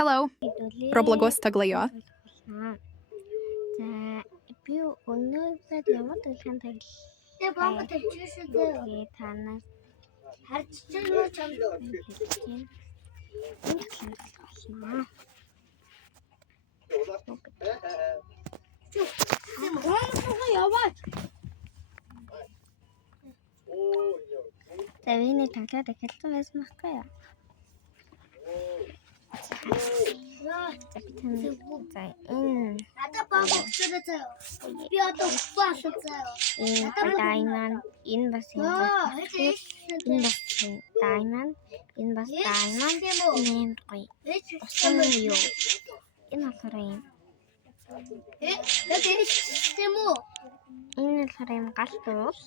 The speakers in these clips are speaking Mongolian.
Hello. Roblox taglaya. За би өнөөдөр ямар төлөвлөгөө тавьлаа? Тэгээ бомб тавьчихсан дээ. Танаас Харцсан уу чамд? Бомб яваач. За виний тоглоод эхэлсэн байсан байхгүй юу? За энэ Надад бомб өгчөөд заяа. Би одоо өгсөн заяа. diamond энэ бас энэ бас diamond энэ бас diamond нэмд гоё. Усан юу? Энэ болохоор юм. Яг энэ систем үү? Энэ болохоор юм галт уус.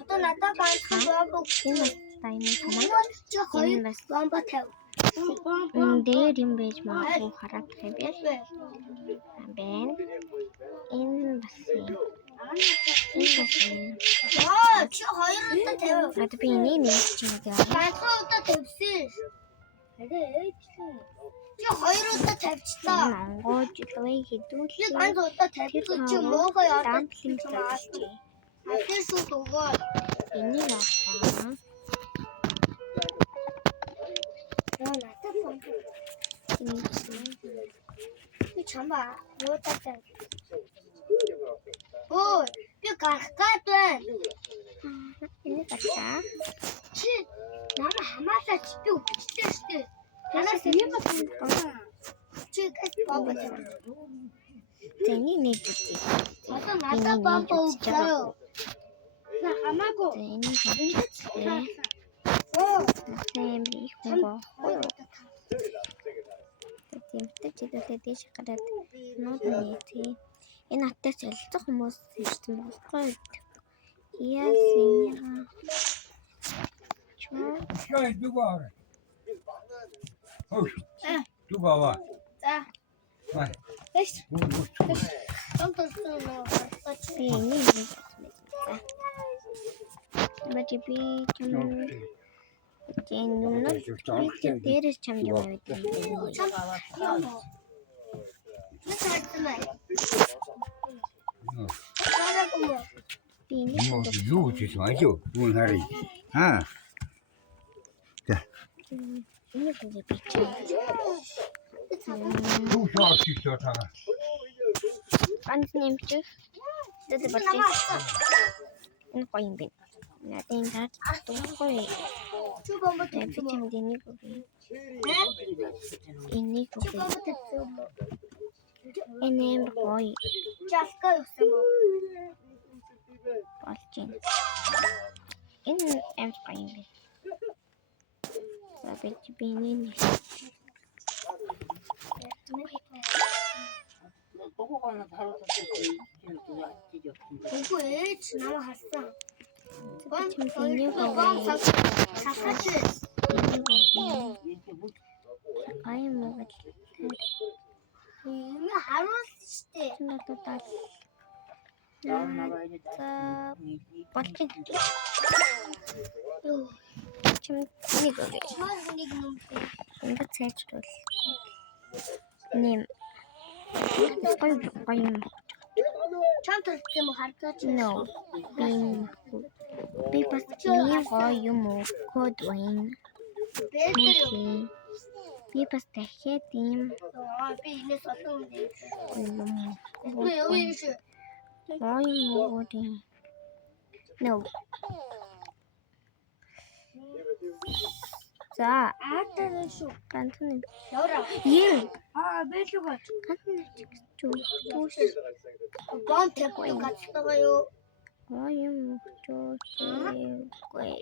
Одоо надад бомб өгсөн. Энэ бас diamond хамаа. Чи хоёр бомб тавь. Дээр юм байж магадгүй хараад тавья. Бэн энэ бас юм. Чи хоёр удаа тавь. Надад би энийг нэг чинь яа. Ганцхан удаа тавьсан. Чи хоёр удаа тавьчлаа. Монгол жилвээ Би хідүүлээ. ганц удаа тавьсан чи муухай яваад Дамплинг тавьчих. тэр шууд өгөө. Энийг аваа. Надад бомб. Би чамба юу татав? Оо, би гарах гээд байна. Энийг аваа. Чи намайг хамаалаач би өгчтэй штэ. Танаас юм байна. Чи гэж бомб тавь. Тэний нэг үгүй. Одоо надад бомб өгөө. За хамаагүй. Энийг аваа. Оо, Тэм их боо. Тэмтэй чиглэлээ дэш гараад нууд нийтээ. Энэ аттай солилцох хүмүүс ирсэн болохгүй. Яасэня. Чуу. Шай дугаар. Хош. Дугаа. за. Бай. Эш, Бомб. бомб өгсөн нөө. Би энийг за. Би юм нүнэ дээрээс чам юм байдаг. Би энийг Юу ч юм аяа. Юу харъя. Аа. энийг үгүй би чинь. Юу шаа чичээ таа. Ганц нэмчих. Тэд бат. Энэ гоё юм бэ. Надын гад туухгүй. Чи бомб Би тавьсан чинь уу? энийг үгүй. Энийг Чи үгүй. бомб тавьсан уу? Энэ юм гоё Часка өгсөн уу? болж байна. Энэ юм гоё юм бэ. За би энийг Үгүй ээж намайг харсан. Бомб чинь хоёр энийг бомб үгүй. салгаж Ай мөгөл. юм харуул штэ. Надад за болж байна. Чим нэг үгүй. Чаар нэг юм. Ингээд цайжруул. Нэм. Гоё юм. Чам төлсөн юм харцаач. No. Би бас ийм гоё юм код байна. Бэлдэр юу? Би бас дахиад ийм Би инээс олон юм. юм Би юу юм шиг. гоё юм өгөөд. No. За, Аатаа шүү. ганц нэг. Яваа. Ийм. Бэлгэж. Ганц нэг чүү. Түш. Бомб тавьдаг гацтайгаа юу? Гоё юм өгчөө. Гоё.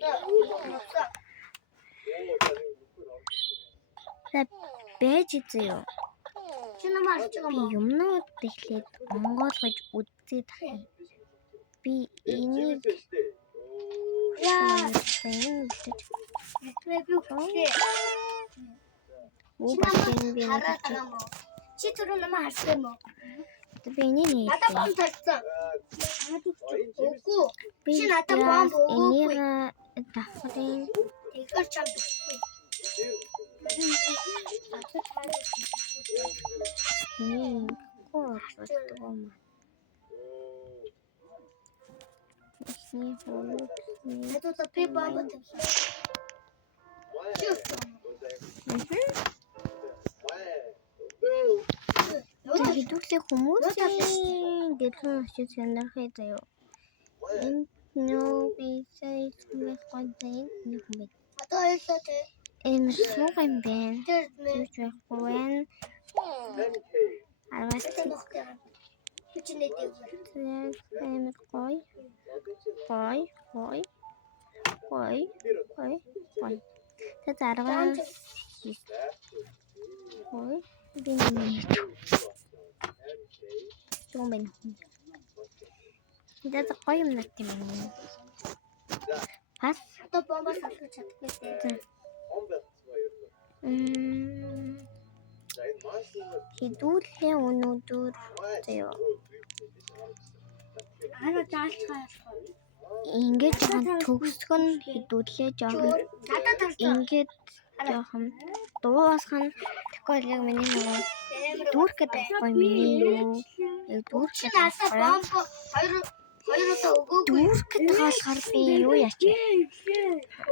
За, бэж зөө. Чи намайг харж байгаа Би мó? юмнууд эхлээд онгойлгож үзээд тахын. Би энийг Яа, энэ үлдэж би үхлээ. уу Чи бас намайг би хараад байгаа мó? Чи түрүү намайг харсан мó? би энийг Надад бомб тавьсан. Үгүй. би Чи надад бомб өгөөгүй. энийг давхрын Тэгэхээр чам өгөхгүй. Миний болдог юм. Эхний хууль. Это би бомба тавьсан. Хэдүүлээ хүмүүсийн дэвлэн очиж сонирхъя заяа. Энд нөө бисээ смэх контент нэг юм. Одоо ойлоо те. Энэ сууг юм байна. Тэр Тэгж байхгүй байна. Аргаас нөх яа. Хүчнээ дэв. Эмэт гой. Тэ аргаас гой. Бин. Томben. Тэд гоё юм нарт юм. Хас Одоо бомба салгаж чадахгүй те. Хэдүүлээ өнөөдөр заяа. Ара заалцгаа. Ингээд төгсгөн хэдүүлээ жоохон. Надад тарсан. Ингээд жоохон дуусах нь тэгэхгүй яг миний нөгөө дүүрхэд байхгүй миний юу. Яг дүүрхэд Надад бомба хоёроо өгөөгүй. дүүрхэд болохоор би юу яачих.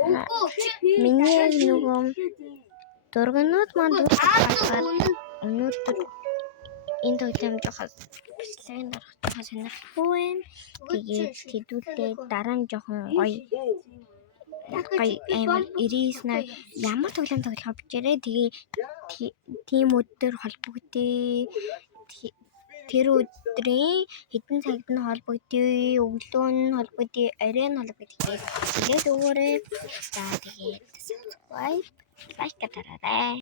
Өгөө. Миний яг нөгөө дургнууд маань дүүрхэд болохоор өнөөдөр энэ тоглоом жоохон бичлэгийн дарах жоохон сонирхолтой байна. Тэгээд хэдүүлээ дараа нь жоохон гоё амар 99 ямар тоглоом тоглох бичээрэй. Тэгээ тийм өдөр холбогдъё. Тэр өдрийн хэдэн цагт нь холбогдъё, өглөө нь холбогдъё, орой нь холбогдъё. Тэгээд өгөөрэй. За тэгээд subscribe, like дараарай.